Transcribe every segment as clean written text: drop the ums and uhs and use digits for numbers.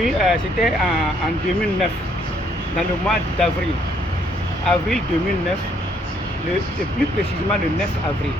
Oui, c'était en 2009, dans le mois d'avril. Avril 2009, et plus précisément le 9 avril.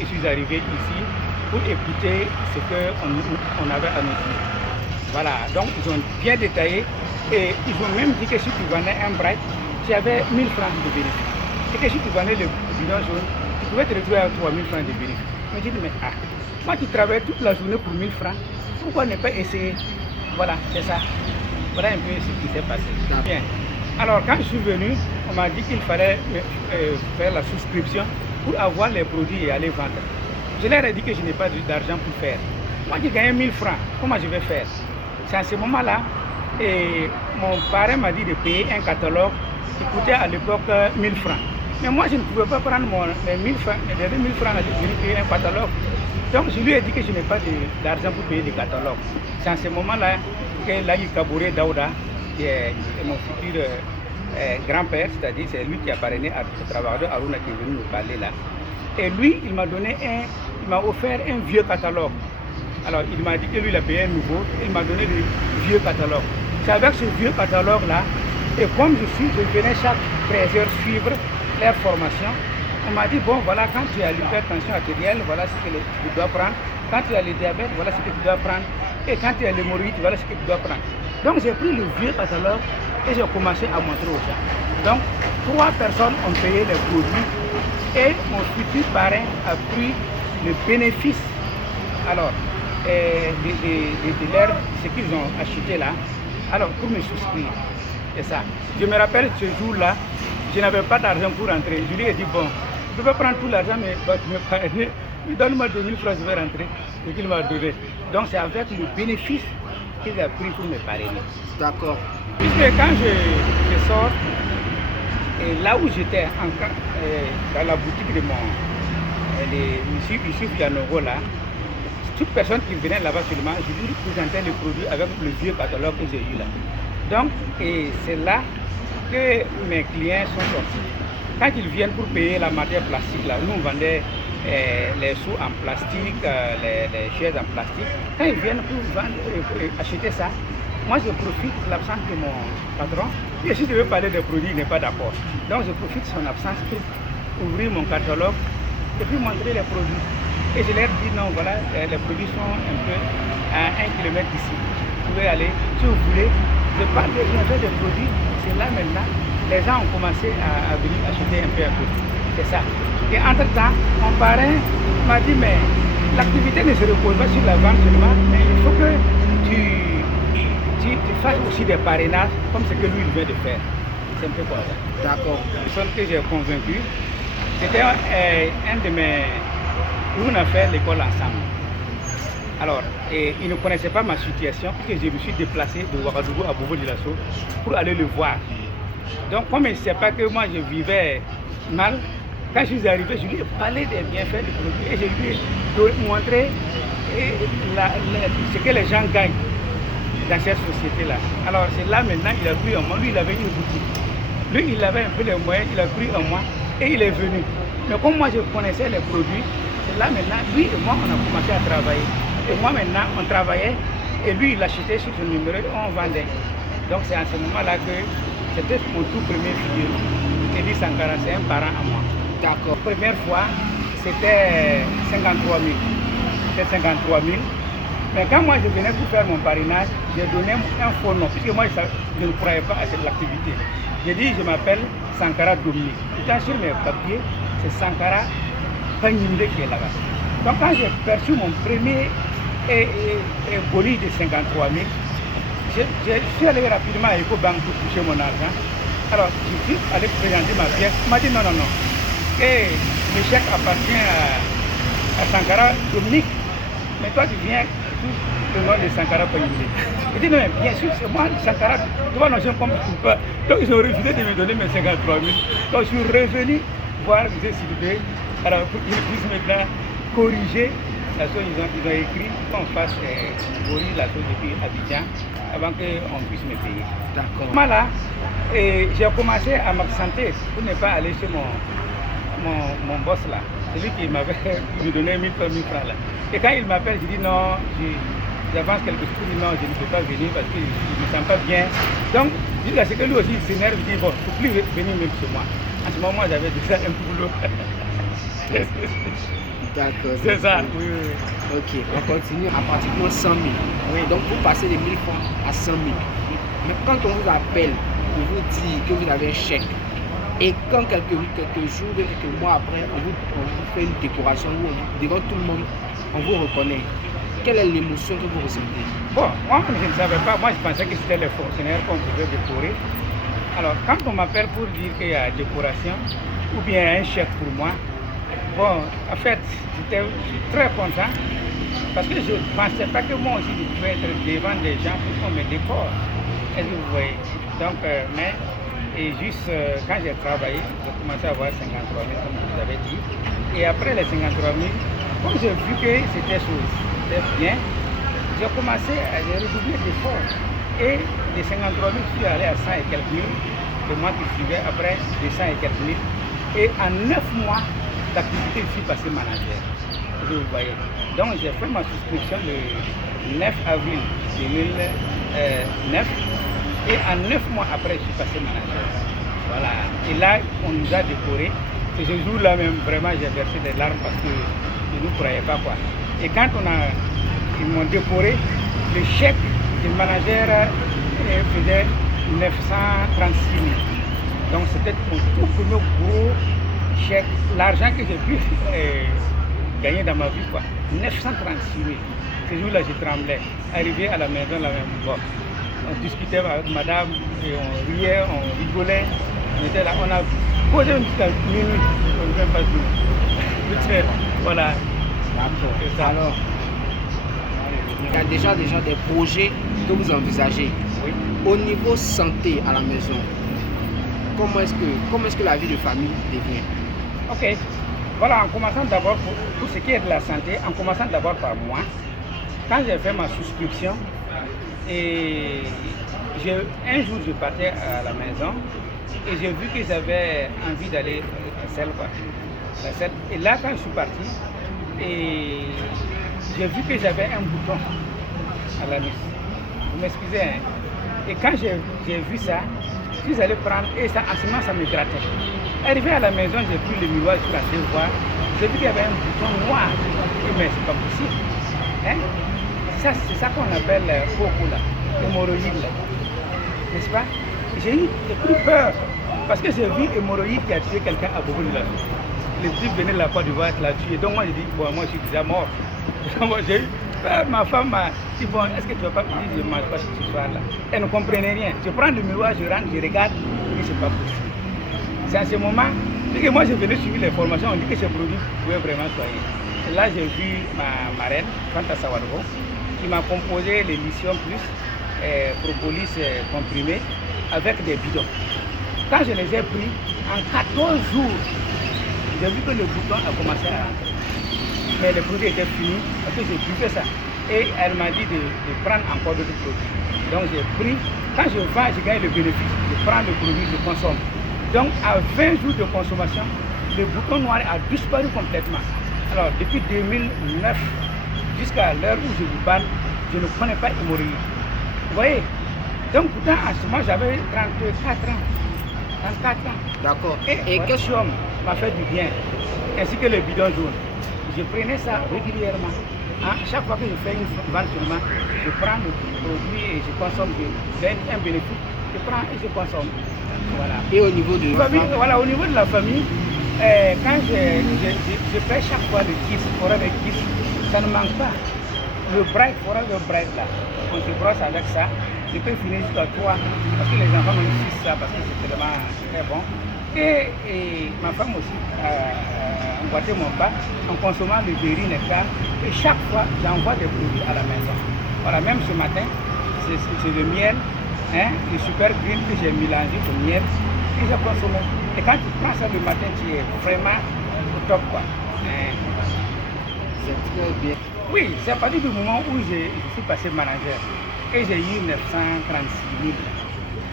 Je suis arrivé ici pour écouter ce qu'on avait à nous dire. Voilà, donc ils ont bien détaillé et ils ont même dit que si tu vendais un bright, tu avais 1000 francs de bénéfice. Et que si tu vendais le bidon jaune, tu pouvais te retrouver à 3000 francs de bénéfice. Je me dis, mais moi qui travaille toute la journée pour 1000 francs, pourquoi ne pas essayer? Voilà, c'est ça. Voilà un peu ce qui s'est passé. Bien. Alors, quand je suis venu, on m'a dit qu'il fallait faire la souscription pour avoir les produits et aller vendre. Je leur ai dit que je n'ai pas d'argent pour faire. Moi qui gagne 1000 francs, comment je vais faire? C'est à ce moment-là, et mon parrain m'a dit de payer un catalogue qui coûtait à l'époque 1000 francs. Mais moi, je ne pouvais pas prendre les 1000 francs, les 1000 francs de venir payer un catalogue. Donc, je lui ai dit que je n'ai pas d'argent pour payer les catalogues. C'est à ce moment-là que Laï Kabouré Daouda, qui est mon futur grand-père, c'est-à-dire c'est lui qui a parrainé le travailleur Aruna qui est venu nous parler là. Et lui, il m'a offert un vieux catalogue. Alors, il m'a dit que lui, il a payé un nouveau, il m'a donné le vieux catalogue. C'est avec ce vieux catalogue-là, et comme je venais chaque 13 heures suivre leur formation, on m'a dit, bon, voilà, quand tu as l'hypertension artérielle, voilà ce que tu dois prendre. Quand tu as le diabète, voilà ce que tu dois prendre. Et quand tu as l'hémorroïde, voilà ce que tu dois prendre. Donc, j'ai pris le vieux catalogue et j'ai commencé à montrer aux gens. Donc, 3 personnes ont payé les produits et mon futur parrain a pris le bénéfice alors, de ce qu'ils ont acheté là, alors pour me souscrire. C'est ça. Je me rappelle ce jour-là, je n'avais pas d'argent pour rentrer. Je lui ai dit, bon, je peux prendre tout l'argent, mais tu me parrainer, donne-moi 2000 francs, je vais rentrer. Et qu'il m'a donné. Donc c'est avec le bénéfice qu'il a pris pour me parrainer. D'accord. Puisque quand je sors, et là où j'étais, dans la boutique de monsieur Yanogo là, toute personne qui venait là-bas seulement, je lui présentais le produit avec le vieux catalogue que j'ai eu là. Donc, et c'est là que mes clients sont sortis. Quand ils viennent pour payer la matière plastique, là, nous on vendait les sous en plastique, les chaises en plastique. Quand ils viennent pour acheter ça, moi je profite de l'absence de mon patron. Et si je veux parler des produits, il n'est pas d'accord. Donc je profite de son absence pour ouvrir mon catalogue et puis montrer les produits. Et je leur dis non, voilà, les produits sont un peu à 1 km d'ici. Vous pouvez aller, si vous voulez. Je parle des bienfaits des produits, c'est là maintenant, les gens ont commencé à venir acheter un peu à côté. C'est ça. Et entre-temps, mon parrain m'a dit, mais l'activité ne se repose pas sur la vente seulement, mais il faut que tu fasses aussi des parrainages comme ce que lui il vient de faire. C'est un peu comme ça. D'accord. La personne que j'ai convaincu, c'était un de mes... Nous, on a fait l'école ensemble. Alors, il ne connaissait pas ma situation, puisque je me suis déplacé de Ouagadougou à Bobo-Dioulasso pour aller le voir. Donc, comme il ne sait pas que moi je vivais mal, quand je suis arrivé, je lui ai parlé des bienfaits du produit et je lui ai montré ce que les gens gagnent dans cette société-là. Alors, c'est là maintenant, il a pris en moi. Lui, il avait une boutique. Lui, il avait un peu les moyens, il a pris en moi et il est venu. Mais comme moi, je connaissais les produits, c'est là maintenant, lui et moi, on a commencé à travailler. Et moi maintenant, on travaillait et lui, il achetait sur son numéro et on vendait. Donc c'est à ce moment-là que c'était mon tout premier figure. Eli Sankara, c'est un parent à moi. D'accord. La première fois, c'était 53 000. C'était 53 000. Mais quand moi je venais pour faire mon parrainage, j'ai donné un faux nom, puisque moi je ne croyais pas à cette activité. J'ai dit, je m'appelle Sankara Dominique. Étant sur mes papiers, c'est Sankara Panyinde qui est là-bas. Donc quand j'ai perçu mon premier bonus de 53 000, je suis allé rapidement à EcoBank pour toucher mon argent. Alors je suis allé présenter ma pièce. Il m'a dit non, non, non. Et le chèque appartient à Sankara Dominique. Mais toi tu viens sous le nom de Sankara Panyinde. Je dis non, mais bien sûr, c'est moi, Sankara. Tu vois, non, je ne comprends pas. Donc ils ont refusé de me donner mes 53 000. Donc je suis revenu voir M. Sidibé. Alors pour qu'ils puissent maintenant corriger la chose, ils ont écrit qu'on fasse corriger la chose depuis Abidjan avant qu'on puisse me payer. D'accord. Moi là, j'ai commencé à m'absenter pour ne pas aller chez mon boss là, celui qui m'avait donné 1000 francs là. Et quand il m'appelle, je dis non, j'avance quelque chose, non, je ne peux pas venir parce que je ne me sens pas bien. Donc, jusqu'à ce que lui aussi s'énerve, il dit, bon, il ne faut plus venir même chez moi. En ce moment, j'avais déjà un boulot. D'accord. C'est ça, oui, oui. Ok, on continue à pratiquement 100 000. Oui. Donc vous passez de 1000 francs à 100 000. Mais quand on vous appelle pour vous dire que vous avez un chèque, et quand quelques jours, quelques mois après, on vous fait une décoration où devant tout le monde, on vous reconnaît, quelle est l'émotion que vous ressentez? Bon, moi je ne savais pas, moi je pensais que c'était les fonctionnaires qu'on pouvait décorer. Alors quand on m'appelle pour dire qu'il y a décoration ou bien un chèque pour moi, bon, en fait, j'étais très content parce que je ne pensais pas que moi aussi je pouvais être devant des gens pour qu'on me décore. Est-ce que vous voyez? Donc, mais, et juste quand j'ai travaillé, j'ai commencé à avoir 53 000 comme je vous avais dit. Et après les 53 000, comme j'ai vu que c'était bien, j'ai commencé à redoubler d'efforts. Et les 53 000, je suis allé à 100 et quelques mille. Le mois qui suivait, après, des 100 et quelques mille. Et en 9 mois d'activité, je suis passé manager. Vous voyez. Donc j'ai fait ma souscription le 9 avril 2009. Et en 9 mois après, je suis passé manager. Voilà. Et là, on nous a décoré. Et ce jour-là même, vraiment, j'ai versé des larmes parce que je ne croyais pas quoi. Et quand ils m'ont décoré, le chèque du manager faisait 936 000. Donc c'était mon tout premier gros chèque, l'argent que j'ai pu gagner dans ma vie quoi. 936 000. Ce jour-là, je tremblais. Arrivé à la maison, la même boîte. On discutait avec madame, et on riait, on rigolait. On était là, on a posé une petite minute, on ne vient pas tout. Voilà. D'accord. Alors, il y a déjà des projets que vous envisagez. Oui. Au niveau santé à la maison, comment est-ce que la vie de famille devient? Ok. Voilà, en commençant d'abord, pour ce qui est de la santé, en commençant d'abord par moi, quand j'ai fait ma souscription, et un jour je partais à la maison et j'ai vu que j'avais envie d'aller à selle quoi. Et là quand je suis parti, et j'ai vu que j'avais un bouton à la nuque. Vous m'excusez hein. Et quand j'ai vu ça, je suis allé prendre et ça, en ce moment ça me grattait. Arrivé à la maison, j'ai pris le miroir, je suis allé voir, j'ai vu qu'il y avait un bouton noir. Mais c'est pas possible. Hein? C'est ça qu'on appelle coco là, hémorroïde là, n'est-ce pas? J'ai pris peur parce que j'ai vu hémorroïde qui a tué quelqu'un à Bobo de la vie. Les types venaient de la Côte d'Ivoire la tuer. Donc moi j'ai dit, bon moi je suis déjà mort. Moi j'ai eu peur, ma femme m'a dit, bon est-ce que tu vas pas me dire, je ne mange pas ce soir là. Elle ne comprenait rien. Je prends le miroir, je rentre, je regarde, et c'est pas possible. C'est à ce moment que moi je venais suivre les formations, on dit que ces produits pouvaient vraiment soigner. Et là j'ai vu ma marraine, Fanta Sawadro, qui m'a composé les Lithium Plus, propolis comprimé, avec des bidons. Quand je les ai pris, en 14 jours, j'ai vu que le bouton a commencé à rentrer. Mais le produit était fini, parce que j'ai buvais ça. Et elle m'a dit de prendre encore d'autres produits. Donc j'ai pris, quand je vends, je gagne le bénéfice. Je prends le produit, je consomme. Donc à 20 jours de consommation, le bouton noir a disparu complètement. Alors depuis 2009, jusqu'à l'heure où je vous parle, je ne connais pas hémorroïde. Vous voyez? Donc pourtant, à ce moment, j'avais 34 ans. 34 ans. D'accord. Et calcium m'a fait du bien, ainsi que le bidon jaune. Je prenais ça régulièrement. Hein? Chaque fois que je fais une vente seulement, je prends le produit et je consomme. J'ai un bénéfice, je prends et je consomme. Voilà. Et au niveau de la famille, voilà, au niveau de la famille, quand je fais chaque fois le kiss, forêt de kiss, ça ne manque pas. Le bright, forêt de bright là, on se brosse avec ça. Je peux finir jusqu'à 3 parce que les enfants me disent ça parce que c'est tellement très bon. Et ma femme aussi a emboîté mon pas en consommant le berry nectar. Et chaque fois, j'envoie des produits à la maison. Voilà, même ce matin, c'est le miel, hein, le super green que j'ai mélangé au miel et j'ai consommé. Et quand tu prends ça le matin, tu es vraiment au top quoi. Hein. c'est très bien. Oui, c'est à partir du moment où je suis passé manager et j'ai eu 936 000.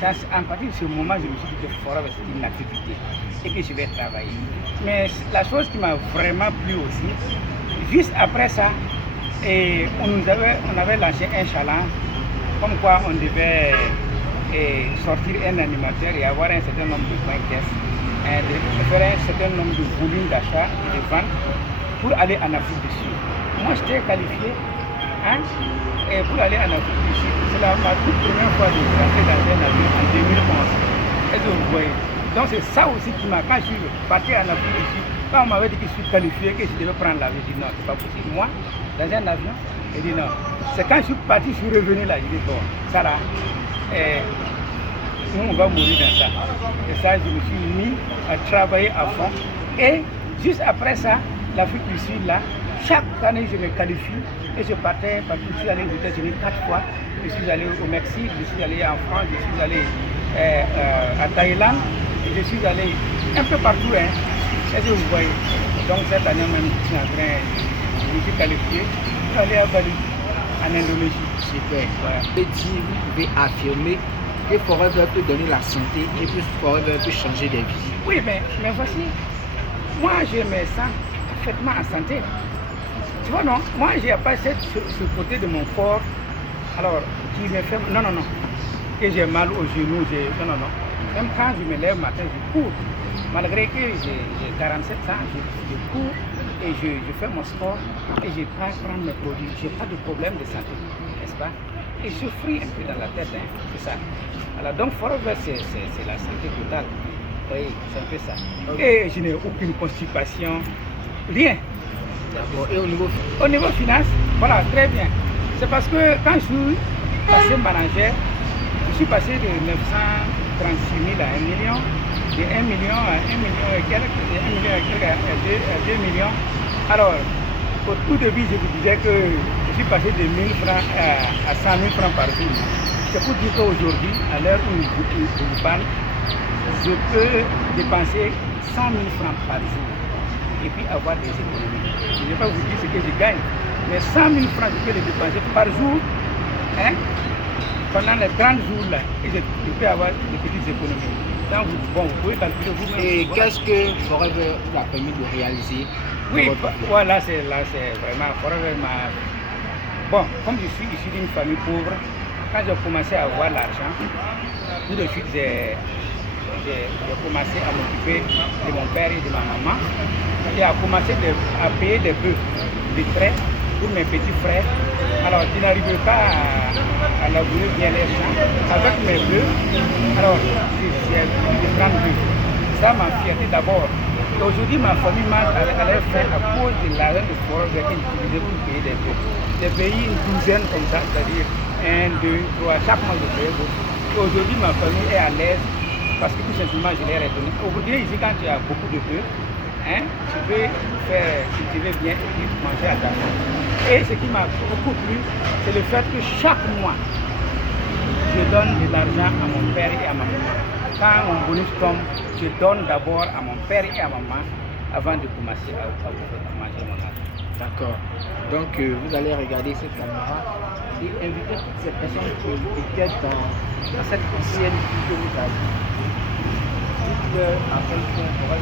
À partir de ce moment, je me suis dit que c'est une activité et que je vais travailler. Mais la chose qui m'a vraiment plu aussi, juste après ça, Et on avait lancé un challenge, comme quoi on devait sortir un animateur et avoir un certain nombre de points caisse, de faire un certain nombre de volumes d'achat et de vente pour aller en Afrique du Sud. Moi, j'étais qualifié et pour aller en Afrique du Sud. C'est ma toute première fois de rentrer dans un avion en 2011. Est-ce que vous voyez? Donc c'est ça aussi qui m'a, quand je suis parti en Afrique du Sud, quand on m'avait dit que je suis qualifié, que je devais prendre l'avion, j'ai dit non, c'est pas possible. Moi, dans un avion, j'ai dit non. C'est quand je suis parti, je suis revenu là, j'ai dit bon, ça là, nous on va mourir dans ça. Et ça, je me suis mis à travailler à fond. Et juste après ça, l'Afrique du Sud là, chaque année je me qualifie et je partais partout. Je suis allé aux États-Unis 4 fois, je suis allé au Mexique, je suis allé en France, je suis allé à Thaïlande, je suis allé un peu partout. Est-ce que vous voyez? Donc cette année même, je suis en train, je me suis qualifié, je suis allé à Bali, en Indonésie. Super. Voilà. Et si vous pouvez affirmer que Forever peut donner la santé et puis Forever peut changer des vies. Oui, mais voici, moi je me sens parfaitement en santé. Tu vois, non? Moi j'ai pas ce côté de mon corps, alors qui me fait. Non, non, non. Et j'ai mal aux genoux, non, non, non. Même quand je me lève le matin, je cours. Malgré que j'ai 47 ans, je cours et je fais mon sport et je prends mes produits. Je n'ai pas de problème de santé, n'est-ce pas? Et je souffre un peu dans la tête, c'est ça. Alors donc Forever, c'est la santé totale. Oui, c'est un peu ça. Et je n'ai aucune constipation, rien. D'accord. Et au niveau finance, voilà, très bien. C'est parce que quand je suis passé manager, je suis passé de 936 000 à 1 million, de 1 million à 1 million et quelques, de 1 million et quelques à 2 millions. Alors, au tout début, je vous disais que je suis passé de 1000 francs à 100 000 francs par jour. C'est pour dire qu'aujourd'hui, à l'heure où je vous parle, je peux dépenser 100 000 francs par jour et puis avoir des économies. Je ne vais pas vous dire ce que je gagne, mais 100 000 francs, je peux les dépenser par jour, pendant les 30 jours là, et je peux avoir des petites économies. Donc, bon, vous pouvez calculer vous-même. Et qu'est-ce que Forever vous a permis de réaliser? Oui, voilà, c'est vraiment Forever. Bon, comme je suis issu d'une famille pauvre, quand j'ai commencé à avoir l'argent, tout de suite j'ai commencé à m'occuper de mon père et de ma maman et à commencer à payer des bœufs de trait pour mes petits frères. Alors, je n'arrivais pas à labourer bien les champs avec mes bœufs. Alors, j'ai prendre bœufs. Ça m'a fierté d'abord. Aujourd'hui, ma famille mange à l'air fait à cause de l'argent de Forever que j'utilisais pour payer des bœufs. J'ai payé une douzaine comme ça, c'est-à-dire 1, 2, 3, chaque mois je payais beaucoup. Aujourd'hui, ma famille est à l'aise parce que tout simplement je leur ai donné. Aujourd'hui, ici, quand tu as beaucoup de bœufs, tu peux faire cultiver bien et manger à ta faim. Et ce qui m'a beaucoup plu, c'est le fait que chaque mois, je donne de l'argent à mon père et à ma maman. Quand mon bonus tombe, je donne d'abord à mon père et à ma maman avant de commencer à manger mon argent. D'accord. Donc vous allez regarder cette caméra et inviter toutes ces personnes qui étaient dans cette ancienne vie que vous avez. Dites-leur après qu'on va